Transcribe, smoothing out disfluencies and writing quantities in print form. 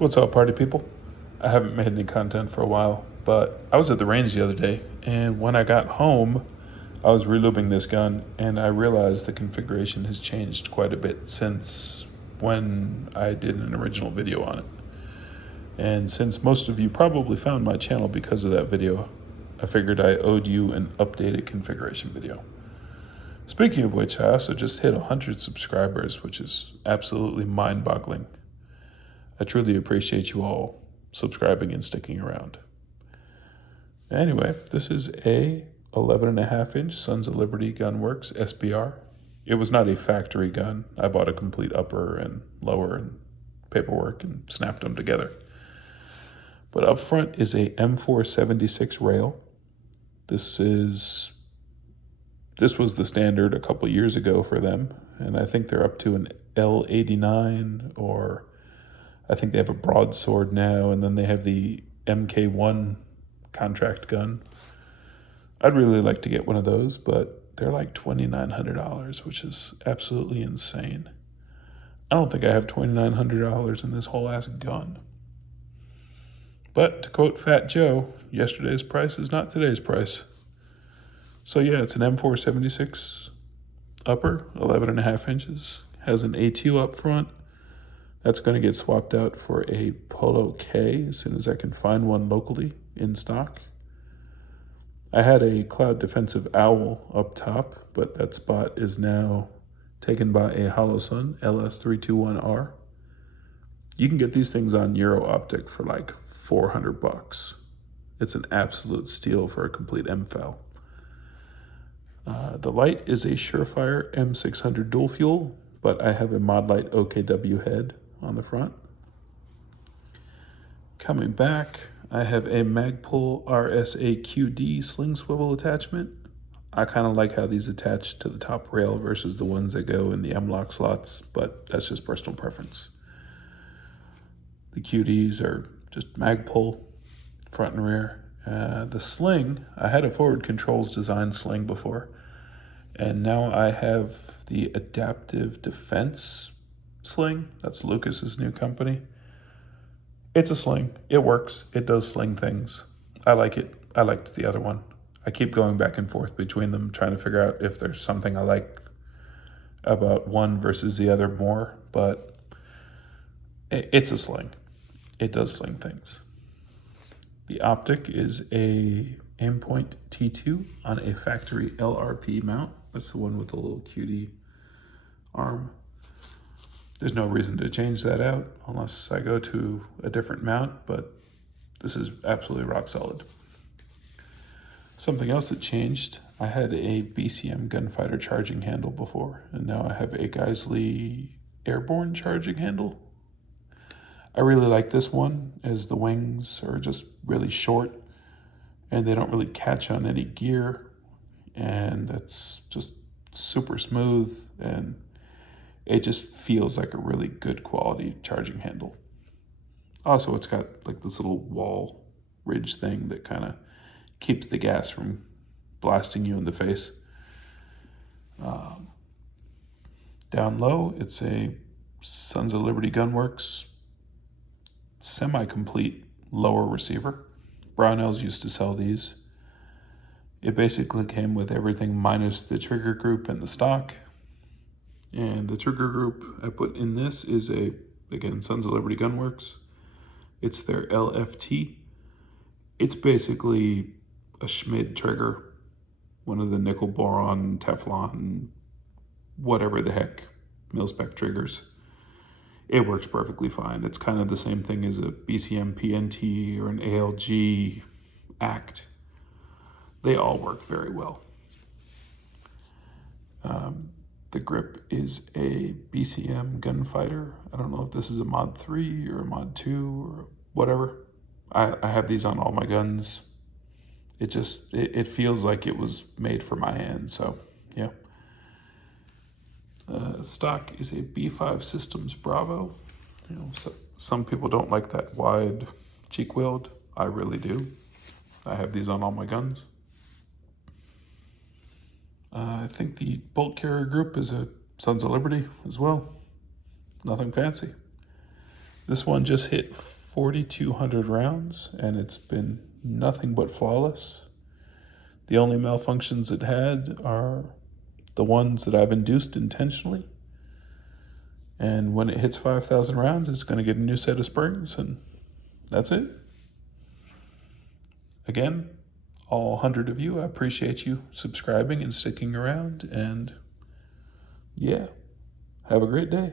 What's up, party people? I haven't made any content for a while, but I was at the range the other day, and when I got home, I was relubing this gun, and I realized the configuration has changed quite a bit since when I did an original video on it. And since most of you probably found my channel because of that video, I figured I owed you an updated configuration video. Speaking of which, I also just hit 100 subscribers, which is absolutely mind-boggling. I truly appreciate you all subscribing and sticking around. Anyway, this is a 11.5-inch Sons of Liberty Gunworks SBR. It was not a factory gun. I bought a complete upper and lower and paperwork and snapped them together. But up front is a M476 rail. This was the standard a couple years ago for them, and I think they're up to an L89, or I think they have a broadsword now, and then they have the MK1 contract gun. I'd really like to get one of those, but they're like $2,900, which is absolutely insane. I don't think I have $2,900 in this whole ass gun. But to quote Fat Joe, yesterday's price is not today's price. So yeah, it's an M476 upper, 11.5 inches, has an A2 up front. That's going to get swapped out for a Polo K as soon as I can find one locally in stock. I had a Cloud Defensive Owl up top, but that spot is now taken by a Holosun LS321R. You can get these things on Euro Optic for like $400. It's an absolute steal for a complete MFAL. The light is a Surefire M600 dual fuel, but I have a Modlite OKW head on the front. Coming back, I have a Magpul RSA QD sling swivel attachment. I kind of like how these attach to the top rail versus the ones that go in the M-LOK slots, but that's just personal preference. The QDs are just Magpul, front and rear. The sling, I had a Forward Controls design sling before, and now I have the Adaptive Defense sling. That's Lucas's new company. It's a sling. It works. It does sling things. I like it. I liked the other one. I keep going back and forth between them, trying to figure out if there's something I like about one versus the other more, but it's a sling. It does sling things. The optic is a Aimpoint T2 on a factory LRP mount. That's the one with the little cutie arm. There's no reason to change that out unless I go to a different mount, but this is absolutely rock solid. Something else that changed, I had a BCM gunfighter charging handle before, and now I have a Geisley airborne charging handle. I really like this one, as the wings are just really short and they don't really catch on any gear, and that's just super smooth, and it just feels like a really good quality charging handle. Also, it's got like this little wall ridge thing that kind of keeps the gas from blasting you in the face. Down low, it's a Sons of Liberty Gunworks semi-complete lower receiver. Brownells used to sell these. It basically came with everything minus the trigger group and the stock. And the trigger group I put in this is again, Sons of Liberty Gunworks. It's their LFT. It's basically a Schmid trigger, one of the nickel boron, Teflon, whatever the heck, mil-spec triggers. It works perfectly fine. It's kind of the same thing as a BCM PNT or an ALG ACT. They all work very well. The grip is a BCM gunfighter. I don't know if this is a mod 3 or a mod 2 or whatever. I have these on all my guns. It feels like it was made for my hand, so yeah. Stock is a B5 Systems Bravo. So some people don't like that wide cheek weld. I really do. I have these on all my guns. I think the bolt carrier group is a Sons of Liberty as well. Nothing fancy. This one just hit 4,200 rounds, and it's been nothing but flawless. The only malfunctions it had are the ones that I've induced intentionally. And when it hits 5,000 rounds, it's going to get a new set of springs, and that's it. Again, all 100 of you, I appreciate you subscribing and sticking around. And yeah, have a great day.